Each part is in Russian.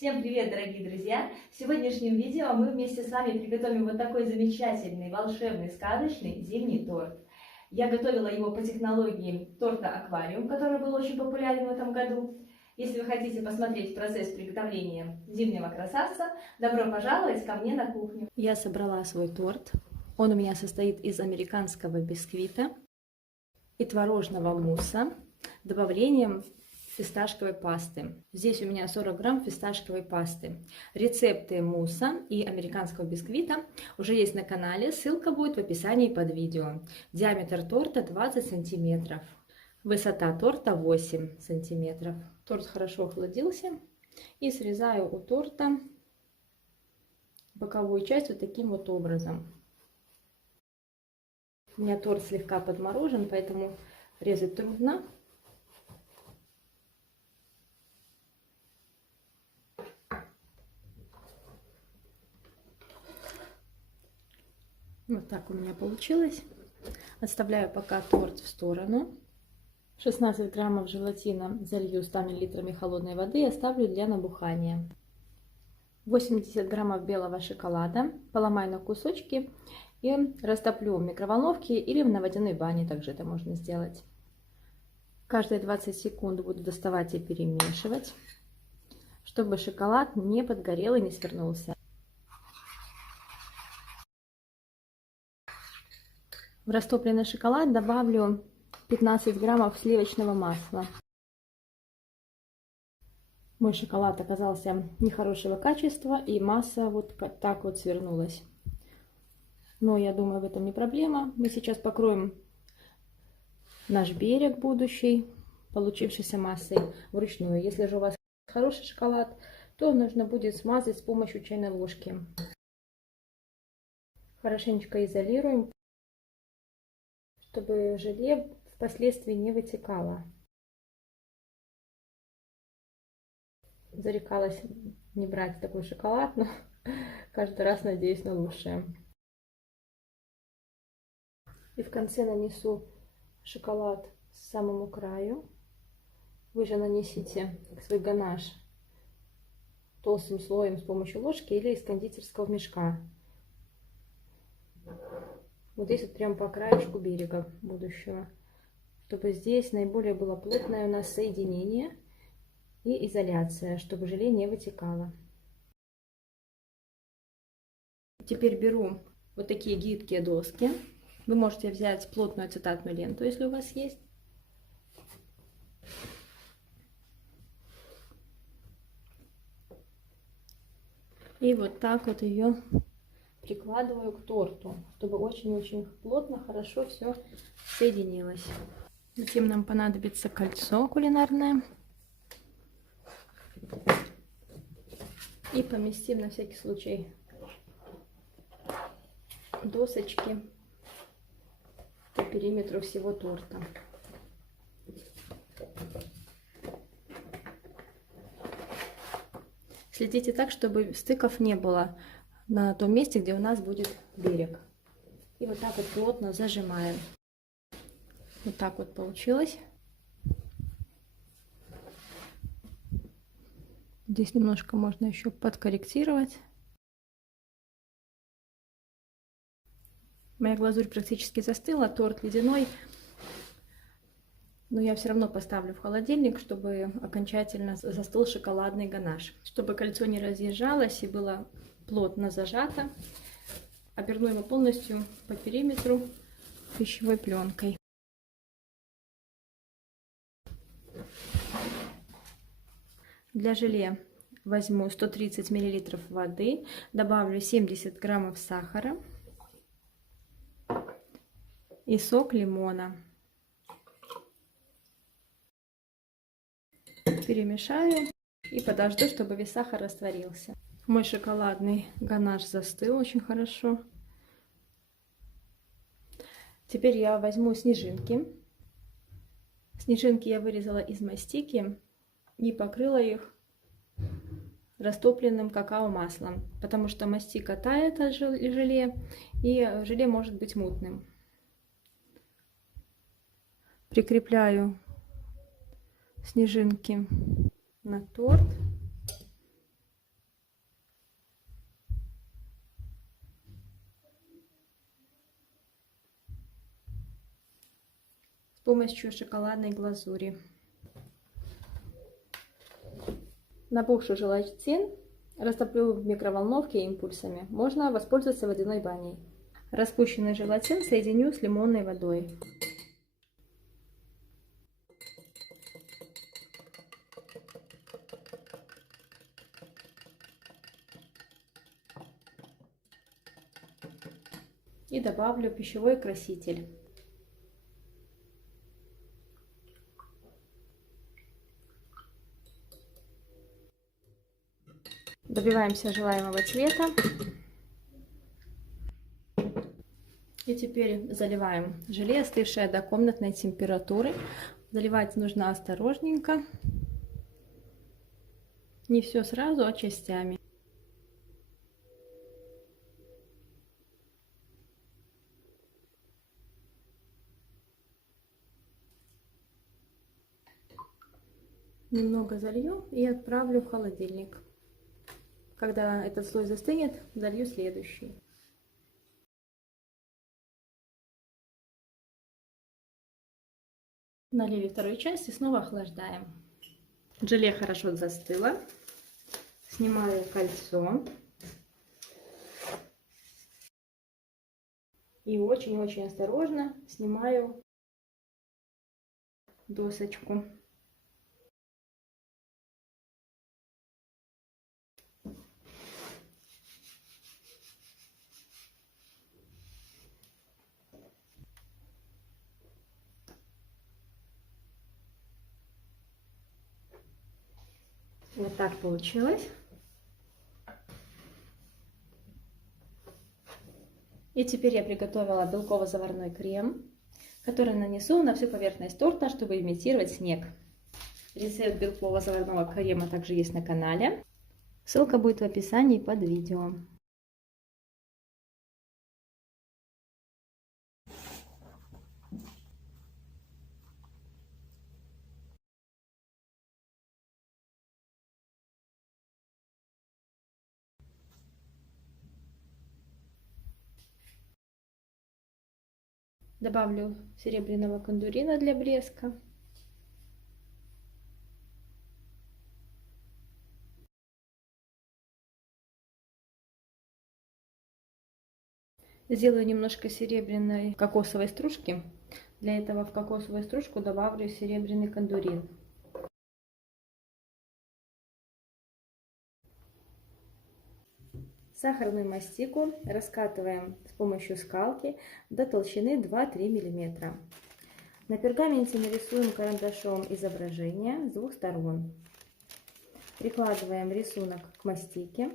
Всем привет, дорогие друзья! В сегодняшнем видео мы вместе с вами приготовим вот такой замечательный, волшебный, сказочный зимний торт. Я готовила его по технологии торта аквариум, который был очень популярен в этом году. Если вы хотите посмотреть процесс приготовления зимнего красавца, добро пожаловать ко мне на кухню. Я собрала свой торт. Он у меня состоит из американского бисквита и творожного мусса с добавлением фисташковой пасты. Здесь у меня 40 грамм фисташковой пасты. Рецепты мусса и американского бисквита уже есть на канале, ссылка будет в описании под видео. Диаметр торта 20 сантиметров, высота торта 8 сантиметров. Торт хорошо охладился, и срезаю у торта боковую часть вот таким вот образом. У меня торт слегка подморожен, поэтому резать трудно. Вот так у меня получилось. Отставляю пока торт в сторону. 16 граммов желатина залью 100 мл холодной воды и оставлю для набухания. 80 граммов белого шоколада поломаю на кусочки и растоплю в микроволновке или на водяной бане, также это можно сделать. Каждые 20 секунд буду доставать и перемешивать, чтобы шоколад не подгорел и не свернулся. В растопленный шоколад добавлю 15 граммов сливочного масла. Мой шоколад оказался нехорошего качества, и масса вот так вот свернулась. Но я думаю, в этом не проблема. Мы сейчас покроем наш берег будущий получившейся массой вручную. Если же у вас хороший шоколад, то нужно будет смазать с помощью чайной ложки. Хорошенечко изолируем, чтобы желе впоследствии не вытекало. Зарекалась не брать такой шоколад, но каждый раз надеюсь на лучшее. И в конце нанесу шоколад к самому краю. Вы же нанесите свой ганаш толстым слоем с помощью ложки или из кондитерского мешка. Вот здесь вот прям по краешку берега будущего, чтобы здесь наиболее было плотное у нас соединение и изоляция, чтобы желе не вытекало. Теперь беру вот такие гибкие доски. Вы можете взять плотную ацетатную ленту, если у вас есть. И вот так вот ее прикладываю к торту, чтобы очень-очень плотно, хорошо все соединилось. Затем нам понадобится кольцо кулинарное. И поместим на всякий случай досочки по периметру всего торта. Следите так, чтобы стыков не было на том месте, где у нас будет берег. И вот так вот плотно зажимаем. Вот так вот получилось. Здесь немножко можно еще подкорректировать. Моя глазурь практически застыла, торт ледяной. Но я все равно поставлю в холодильник, чтобы окончательно застыл шоколадный ганаш. Чтобы кольцо не разъезжалось и было плотно зажато, оберну его полностью по периметру пищевой пленкой. Для желе возьму 130 мл воды, добавлю 70 граммов сахара и сок лимона. Перемешаю и подожду, чтобы весь сахар растворился. Мой шоколадный ганаш застыл очень хорошо. Теперь я возьму снежинки. Снежинки я вырезала из мастики и покрыла их растопленным какао-маслом, потому что мастика тает от желе, и желе может быть мутным. Прикрепляю снежинки на торт. помощью шоколадной глазури. Набухший желатин растоплю в микроволновке импульсами. Можно воспользоваться водяной баней. Распущенный желатин соединю с лимонной водой. И добавлю пищевой краситель. Добиваемся желаемого цвета. И теперь заливаем желе, остывшее до комнатной температуры. Заливать нужно осторожненько. Не все сразу, а частями. Немного залью и отправлю в холодильник. Когда этот слой застынет, залью следующий. Налили вторую часть и снова охлаждаем. Желе хорошо застыло. Снимаю кольцо. И очень-очень осторожно снимаю досочку. Вот так получилось. И теперь я приготовила белково-заварной крем, который нанесу на всю поверхность торта, чтобы имитировать снег. Рецепт белково-заварного крема также есть на канале. Ссылка будет в описании под видео. Добавлю серебряного кондурина для блеска. Сделаю немножко серебряной кокосовой стружки. Для этого в кокосовую стружку добавлю серебряный кондурин. Сахарную мастику раскатываем с помощью скалки до толщины 2-3 мм. На пергаменте нарисуем карандашом изображение с двух сторон. Прикладываем рисунок к мастике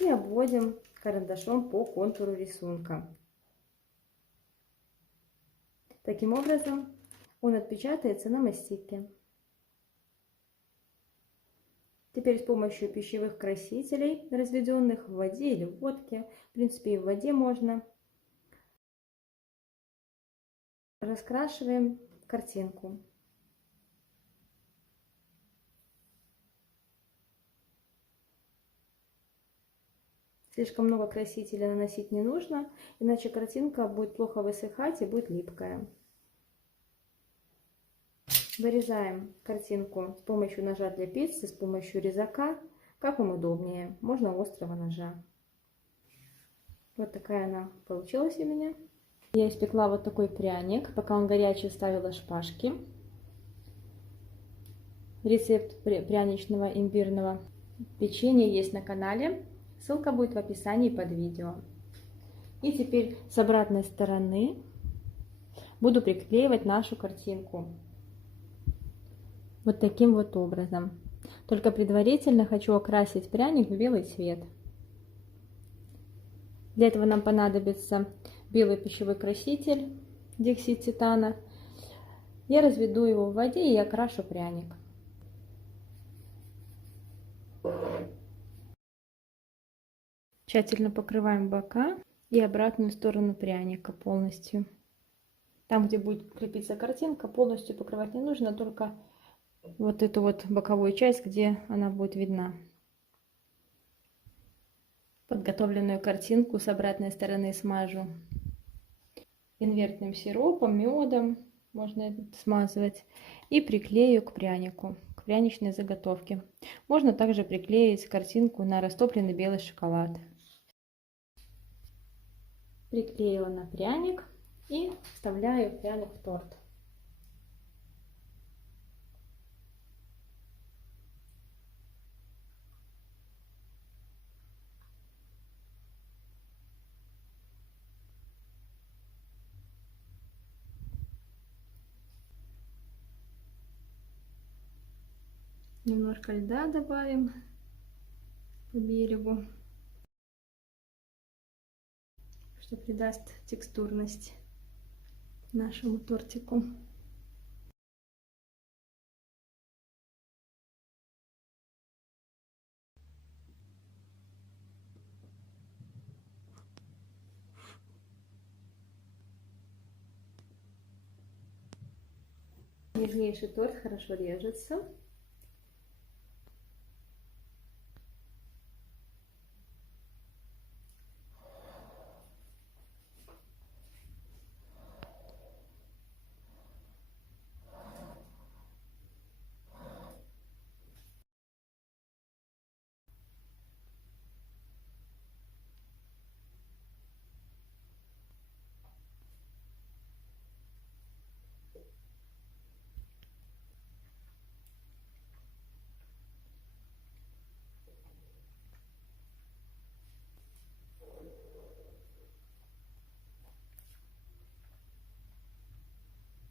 и обводим карандашом по контуру рисунка. Таким образом он отпечатается на мастике. Теперь с помощью пищевых красителей, разведенных в воде или в водке, в принципе и в воде можно, раскрашиваем картинку. Слишком много красителя наносить не нужно, иначе картинка будет плохо высыхать и будет липкая. Вырезаем картинку с помощью ножа для пиццы, с помощью резака, как вам удобнее, можно острого ножа. Вот такая она получилась у меня. Я испекла вот такой пряник, пока он горячий, ставила шпажки. Рецепт пряничного имбирного печенья есть на канале, ссылка будет в описании под видео. И теперь с обратной стороны буду приклеивать нашу картинку. Вот таким вот образом. Только предварительно хочу окрасить пряник в белый цвет. Для этого нам понадобится белый пищевой краситель диоксид титана. Я разведу его в воде и окрашу пряник. Тщательно покрываем бока и обратную сторону пряника полностью. Там, где будет крепиться картинка, полностью покрывать не нужно, только вот эту вот боковую часть, где она будет видна. Подготовленную картинку с обратной стороны смажу инвертным сиропом, медом можно смазывать, и приклею к прянику, к пряничной заготовке. Можно также приклеить картинку на растопленный белый шоколад. Приклеила на пряник и вставляю пряник в торт. Немножко льда добавим по берегу, что придаст текстурность нашему тортику. Нежнейший торт хорошо режется.